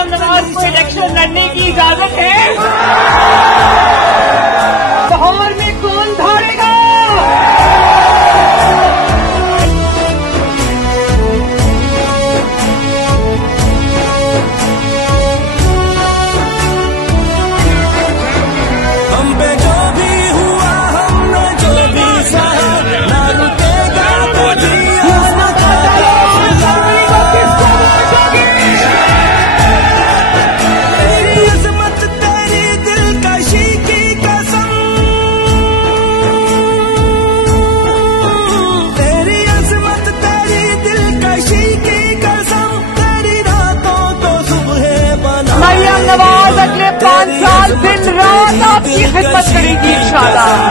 मरियम नवाज को इलेक्शन लड़ने की इजाजत है? लाहौर में कौन धारेगा? हम पे जो भी हुआ, हमने जो भी सहा, ना रुकेगा कभी तेरी अज़मत, तेरी दिलकशी की कसम, तेरी अज़मत, तेरी दिलकशी की कसम, तेरी रातों को सुबह बना। मरियम नवाज अगले 5 साल दिन रात आपकी खिदमत करेगी इंशाअल्लाह।